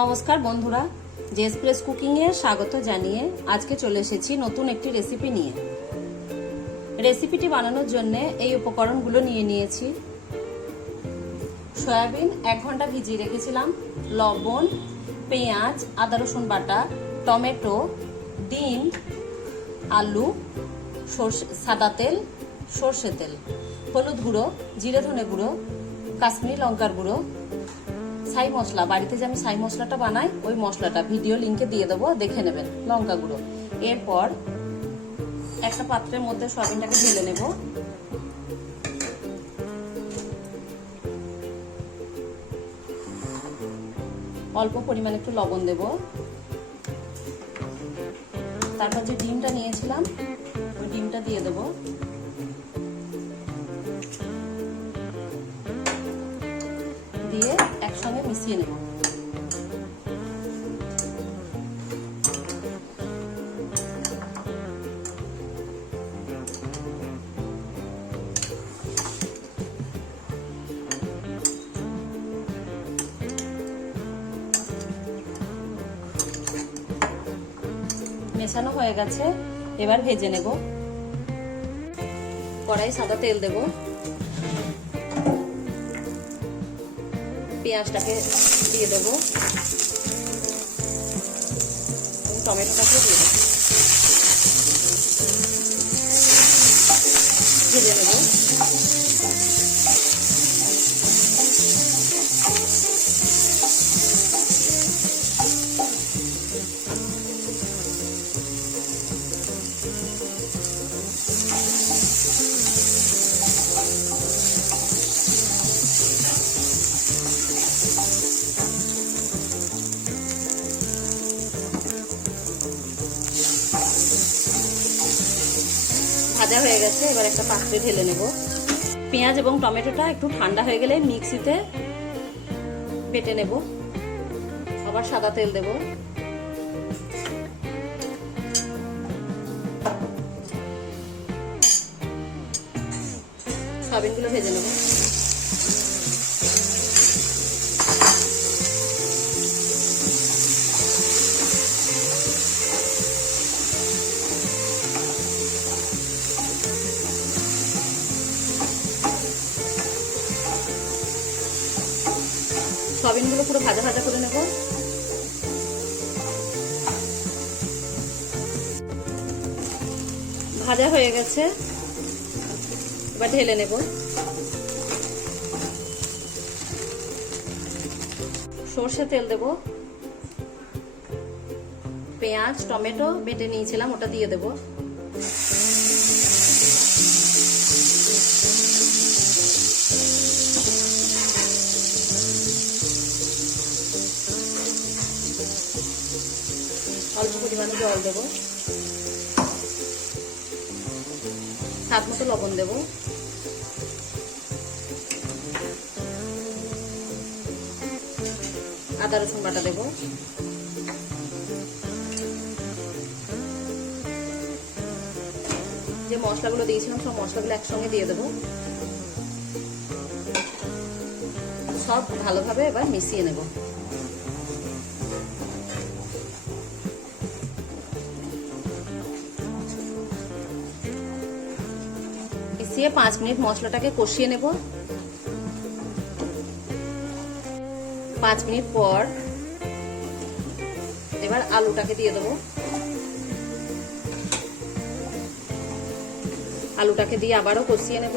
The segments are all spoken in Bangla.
নমস্কার বন্ধুরা, জেসপ্রেস কুকিং এ স্বাগত জানিয়ে আজকে চলে এসেছি নতুন একটি রেসিপি নিয়ে। রেসিপিটি বানানোর জন্য এই উপকরণগুলো নিয়ে নিয়েছি। সয়াবিন 1 ঘন্টা ভিজিয়ে রেখেছিলাম, লবণ, পেঁয়াজ, আদা রসুন বাটা, টমেটো, ডিম, আলু, সাদা তেল, সর্ষে তেল, হলুদ গুঁড়ো, জিরে ধনে গুঁড়ো, কাশ্মীরি লঙ্কার গুঁড়ো, ছাই মশলা। বাড়িতে যে আমি ছাই মশলাটা বানাই ওই মশলাটা ভিডিও লিংকে দিয়ে দেবো, দেখে নেবেন। লঙ্কা গুঁড়ো। এরপর একটা পাত্রের মধ্যে সয়াবিনটাকে ঢেলে নেব। অল্প পরিমাণে একটু লবণ দেব। তারপর যে ডিমটা নিয়েছিলাম ওই ডিমটা দিয়ে দেব। দিয়ে একসঙ্গে মিশিয়ে নেব। মেশানো হয়ে গেছে, এবার ভেজে নেব। কড়াই সাদা তেল দেব। পেঁয়াজটাকে দিয়ে দেবো, টমেটোটাকে দিয়ে দেবো, ভেজে নেব। ভাজা হয়ে গেছে, এবার একটা পাত্রে ঢেলে নেব। পেঁয়াজ এবং টমেটোটা একটু ঠান্ডা হয়ে গেলে মিক্সিতে বেটে নেব। আবার সাদা তেল দেব। সয়াবিনগুলো ভেজে নেব। সয়াবিনগুলো পুরো ভাজা ভাজা করে নেব। ভাজা হয়ে গেছে, এবার ঢেলে নেব। সর্ষে তেল দেব। পেঁয়াজ টমেটো বেটে নিয়েছিলাম ওটা দিয়ে দেব। অল্প পরিমাণে জল দেব। স্বাদ মতো লবণ দেব। আদা রসুন বাটা দেব। যে মশলাগুলো দিয়েছিলাম সব মশলাগুলো একসঙ্গে দিয়ে দেব। সব ভালোভাবে এবার মিশিয়ে নেব। মিশিয়ে 5 মিনিট মশলাটাকে কষিয়ে নেব। 5 মিনিট পর এবার আলুটাকে দিয়ে দেবো। আলুটাকে দিয়ে আবারও কষিয়ে নেব।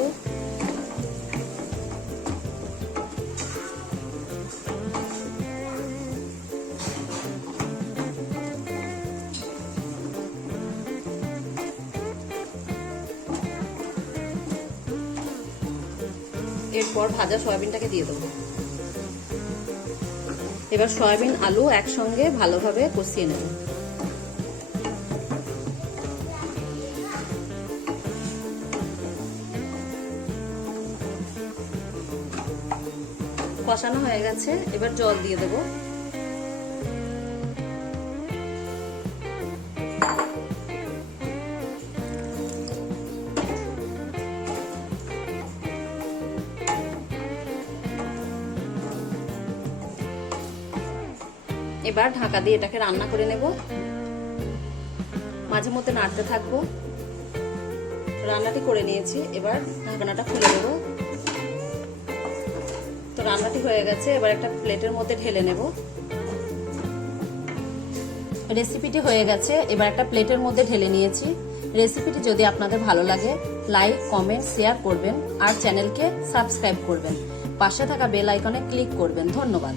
এরপর ভাজা সয়াবিনটাকে দিয়ে দেবো। এবার সয়াবিন আলু একসঙ্গে ভালোভাবে কষিয়ে নেব। কষানো হয়ে গেছে, এবার জল দিয়ে দেবো। এবার ঢাকা দিয়ে এটাকে রান্না করে নেব। মাঝে মধ্যে নাড়তে থাকবো। রান্নাটি করে নিয়েছি, এবার ঢাকনাটা খুলে দেব। তো রান্নাটি হয়ে গেছে, এবার একটা প্লেটের মধ্যে ঢেলে নেব। রেসিপিটি হয়ে গেছে, এবার একটা প্লেটের মধ্যে ঢেলে নিয়েছি। রেসিপিটি যদি আপনাদের ভালো লাগে লাইক, কমেন্ট, শেয়ার করবেন আর চ্যানেলকে সাবস্ক্রাইব করবেন। পাশে থাকা বেল আইকনে ক্লিক করবেন। ধন্যবাদ।